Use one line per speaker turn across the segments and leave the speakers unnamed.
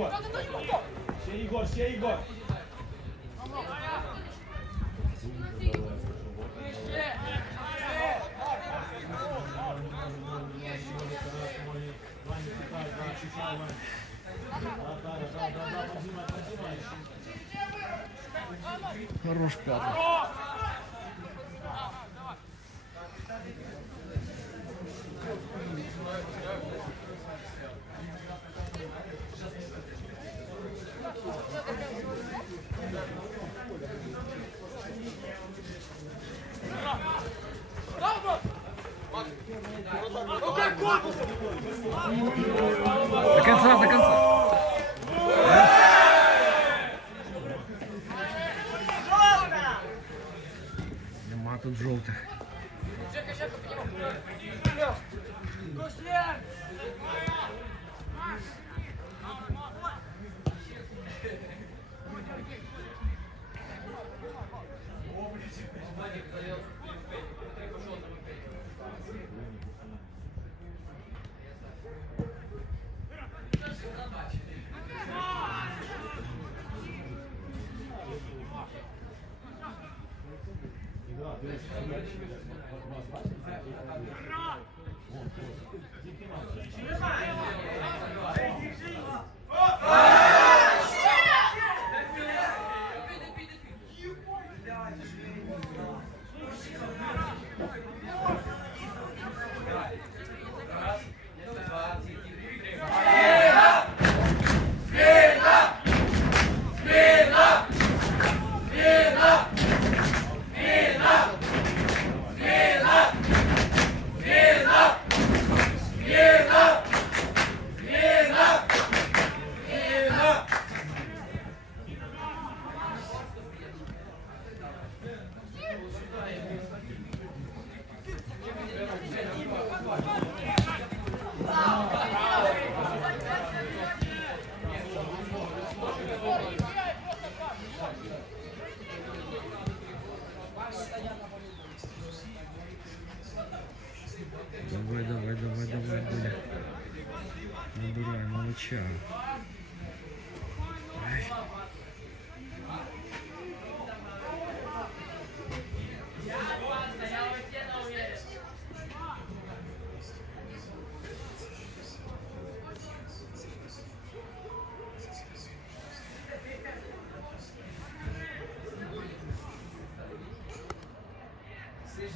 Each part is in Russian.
Ігор. Ще Ігор, ще Ігор.
Хорош пятый. До конца, до конца. Нема тут жовтих. Давай,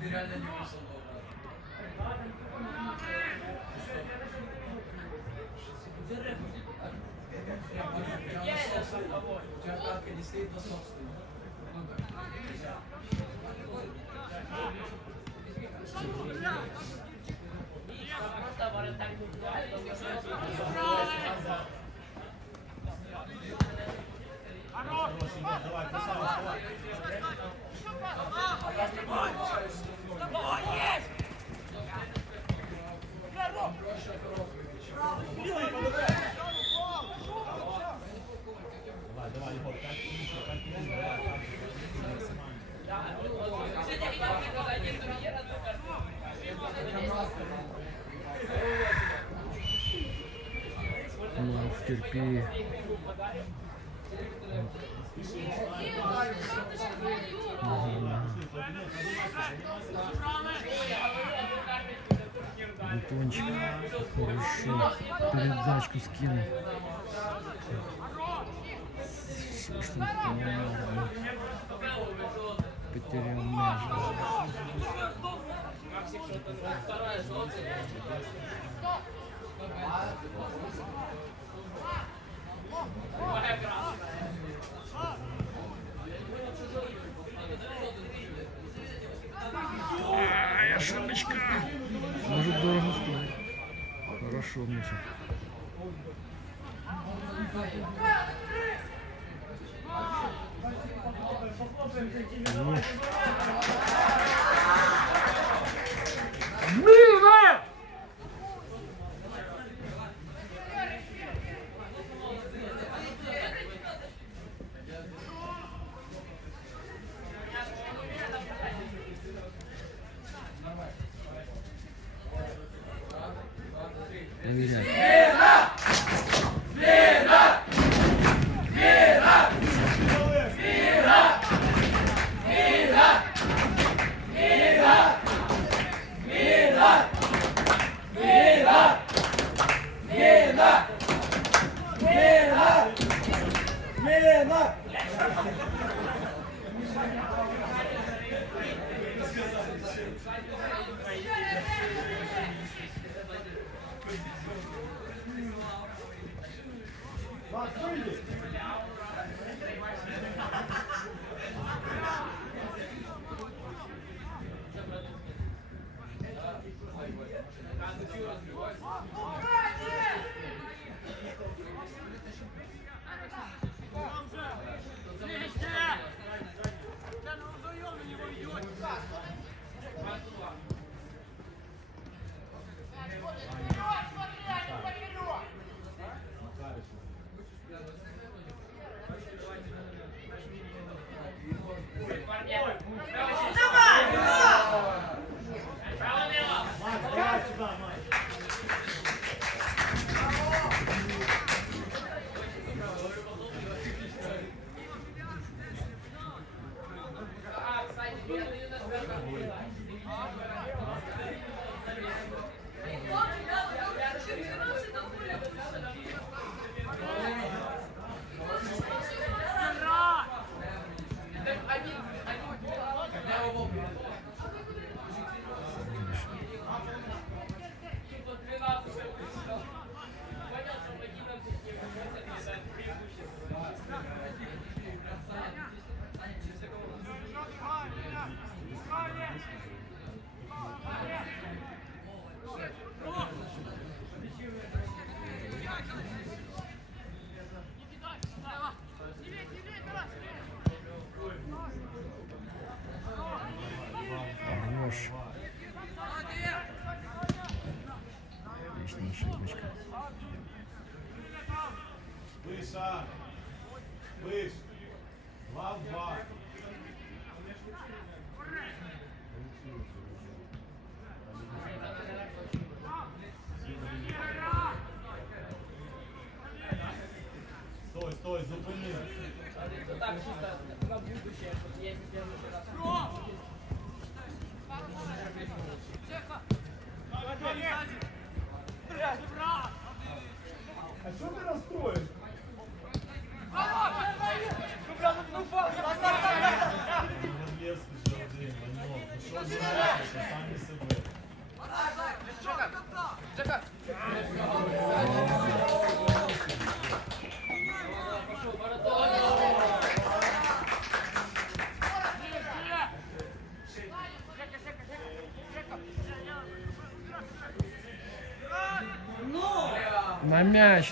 Spirale. Ага. Бутончик. Хорошо. Передачку скинул. Что ж ты такое? Потерял мяч. Хорошо, Миша.
Хтось зупинив.
Так, чисто.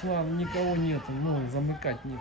шланг, никого нет, ну, замыкать нет.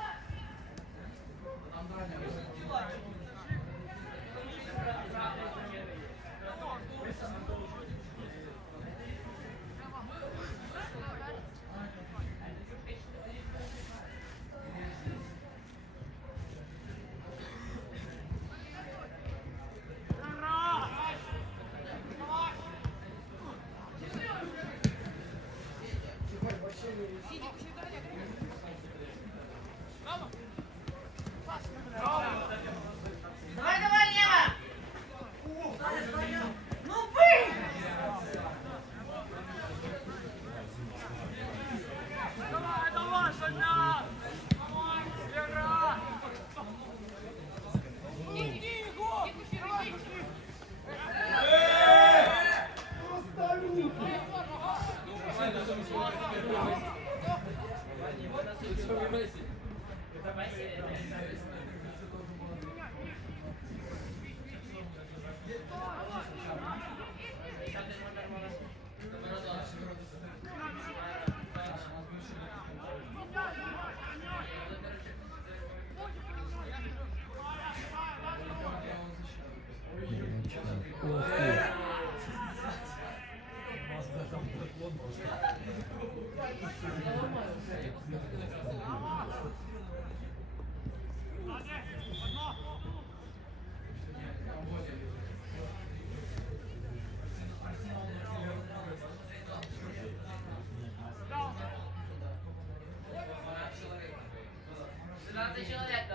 That's
a show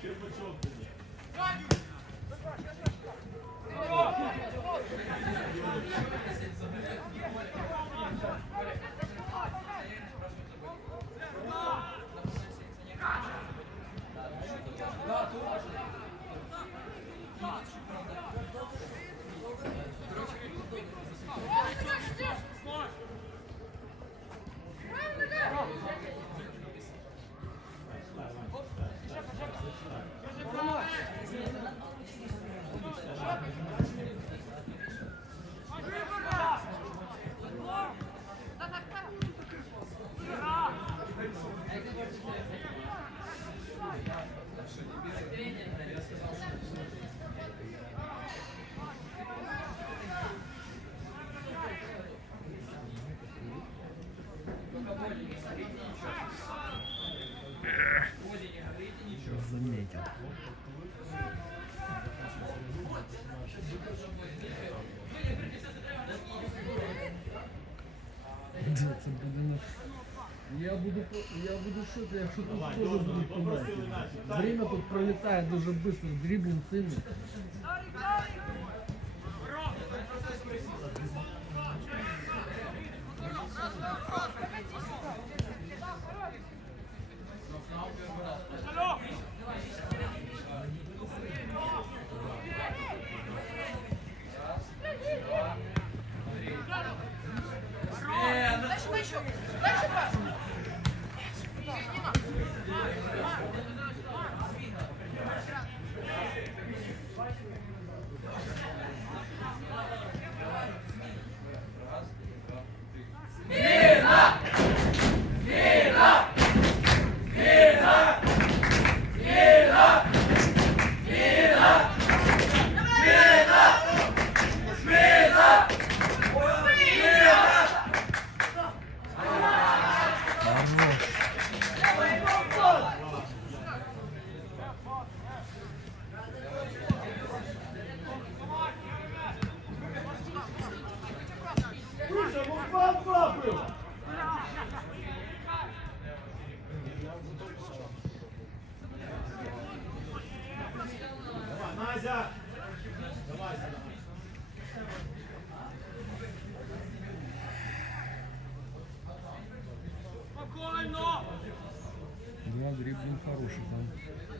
Черпачок.
я буду шутить, я якщо тут тоже буду
помилки.
Время тут пролетает даже быстро,
дріблінг
сильний. гребень хороший там.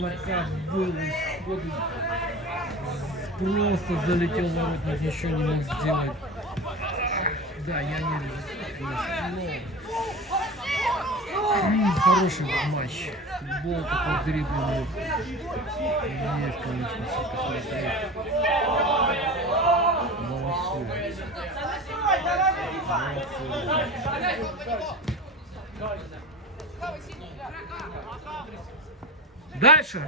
Такой накат был исходит. Просто залетел в воротник, ничего не мог сделать. Да, я не режиссер, но... Хороший матч. Футбол такой дриблинг. Есть, конечно, что посмотреть. Молодцы. Дальше.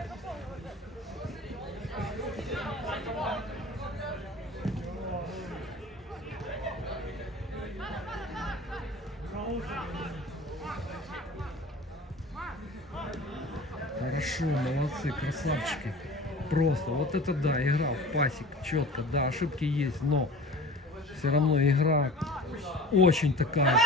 Хорошо, молодцы, красавчики. Просто, вот это да, игра в пасик, четко, да, ошибки есть, но все равно игра очень такая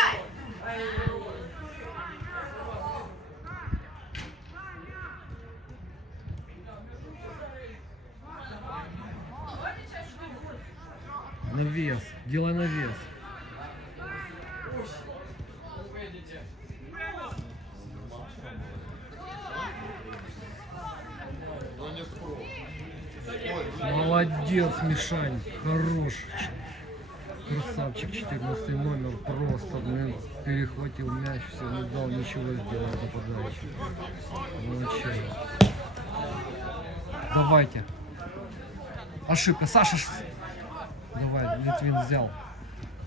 На вес. Делай на вес. Молодец, Мишань. Хорош. Красавчик, 14 номер. Просто, блин, перехватил мяч, все, не дал ничего сделать нападающий. Молодчага. Давайте. Ошибка. Саша, Давай, Литвин взял.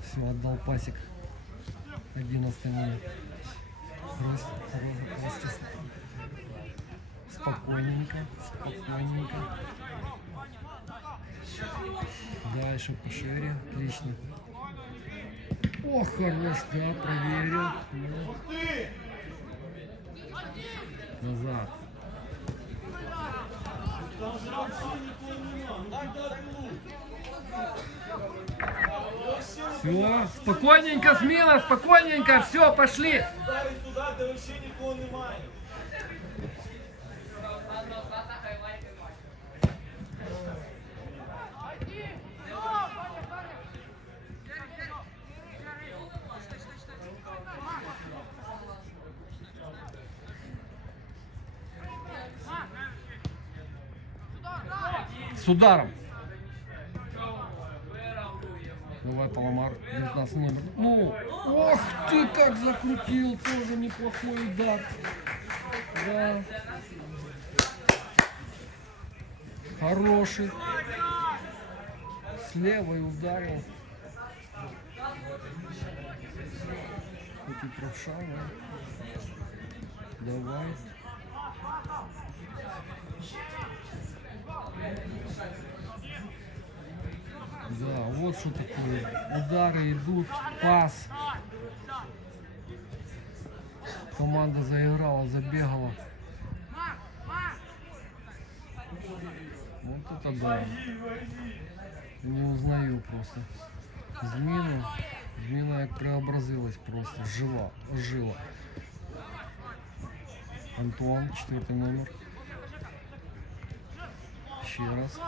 Все, отдал пасик. 11 номер. Рост, Ро- Ростислав. Спокойненько, спокойненько. Дальше пошире. Отлично. О, хорош, да, проверил. Ну. Назад.
Там же вообще куди ти лук?
Все, спокойненько, смело, спокойненько, все, пошли. С ударом. Давай, Паламар, 19 номер. Ну, ох ты как закрутил, тоже неплохой удар. Да. Хороший. С левой ударил. Хоть и правша, но... Давай. Да, вот что такое. Удары идут, пас. Команда заиграла, забегала. Вот это да. Не узнаю просто. Зміну. Зміна як преобразилась просто. Жива, жила. Антуан, четвертый номер. Еще раз.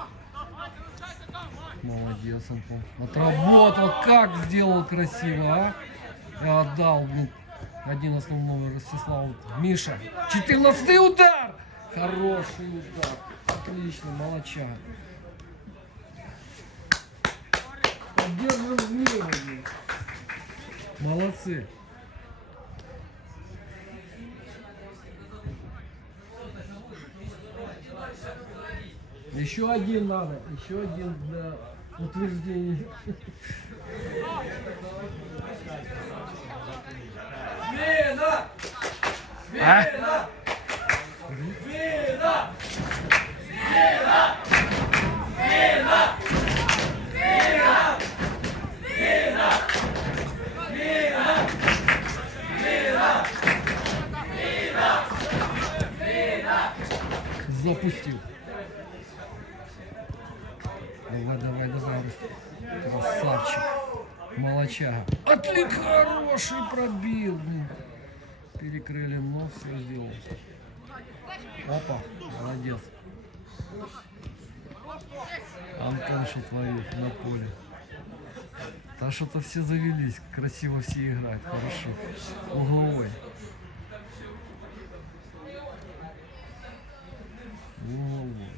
Молодец, Антон. Отработал, как сделал красиво, а? Я отдал, блин, 11 номер Ростиславу. Миша, 14 удар! Хороший удар. Отлично, молодчага. Поддержим Змеева, блин. Молодцы. Еще один надо, еще один для утверждения. А? Запустил. Давай, давай, давай. Красавчик. Отлик хороший пробил. Перекрыли, но все сделал. Опа, молодец. Антон что творит на поле. Да что-то все завелись, красиво все играют, хорошо. Угловой. Угловой.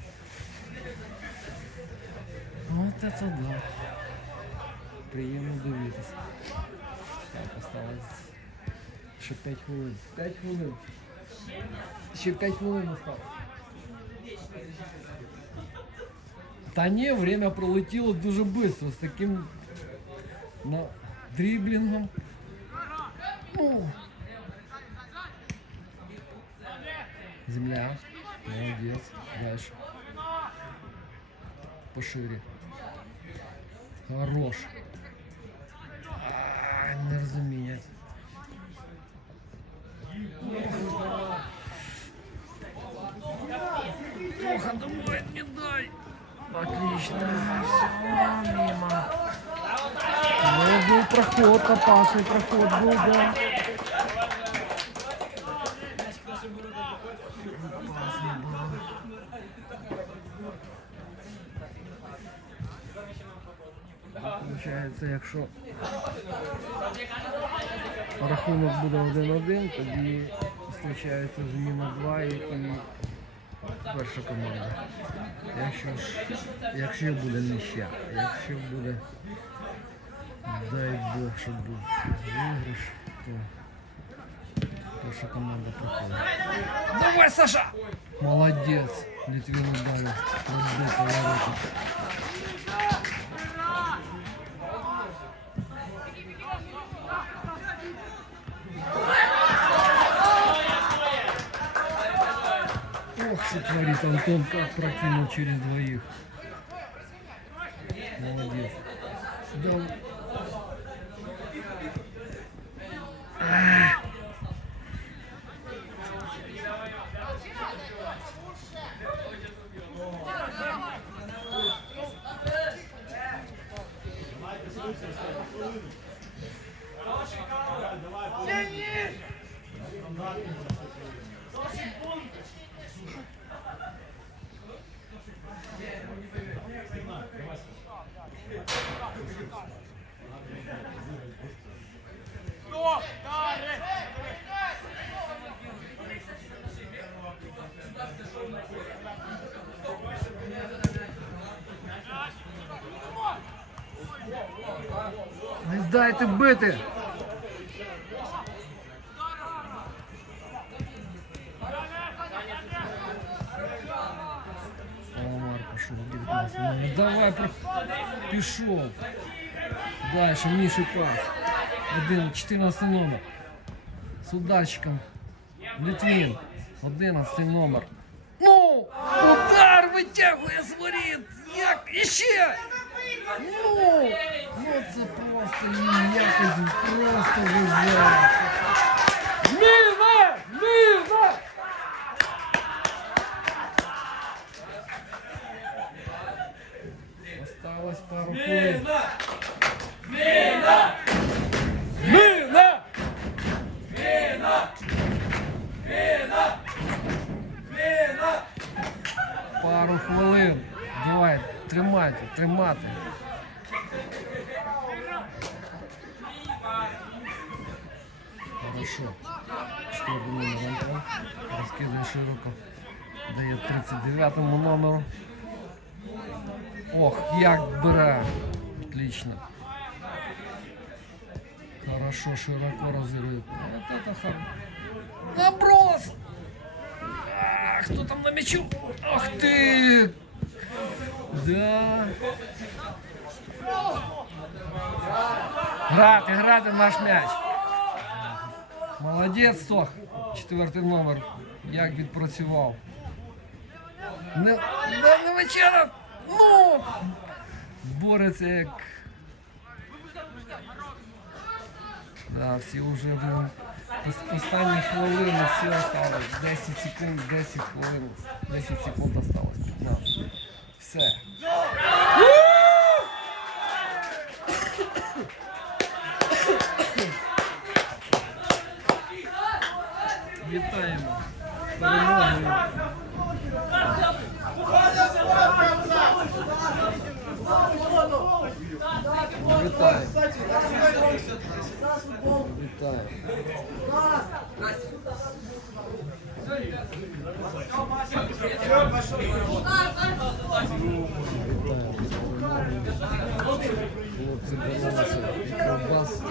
Вот это да. Приємно дивитися Так, осталось ще 5 хвилин. 5 хвилин. Ще 5 хвилин осталось. Та ні, время пролетіло дуже швидко, з таким на... дріблінгом. Ну. Земля. Молодець. Дальше. Пошире. Хорош. Не розуміє. Плохо домой не дай. Отлично. Все, мимо. Ну, был проход, опасный проход был, да. Получається, якщо рахунок буде 1-1, тоді зустрічається зміна 2 і перша команда. Якщо ж якщо буде нічия, якщо буде, дай Бог, щоб був виграш, то перша команда проходить. Давай, Саша! Молодець! Літвін ударив. Пробив поворота. Творит Антон, как прокинул через двоих. Молодец. Да. дайте бити! Паламар пошел, 19 номер. Давай, про... пішов. Дальше, Миши пас. Один, 14 номер. С ударчиком. Литвин. 11 номер. Ну! Удар витягує з воріт! Як? Іще! Ну! Ну це просто якось просто визяється. Міна! Міна! Осталось пару хвилин. Міна! Міна! Пару хвилин. Давай, тримайте, тримати. Хорошо. Четвертый номер Антон. Раскидывай широко. Дает 39 номеру. Ох, як бере. Отлично. Хорошо, широко разыгрывает. Вот это хор... Наброс! А, кто там на мячу? Ах ты! Да. Грати, грати наш м'яч. Молодець, Сох. Четвертий номер. Як відпрацював. Не, не вечора. Ну! Бореться як. Да, всі вже блин, останні хвилини всі осталось. 10 секунд, 10 хвилин. 10 секунд осталось. 15. Все. Вітаємо. з Перемогою. Вітаю. Вітаю. Хлопці боролися. Ковбас.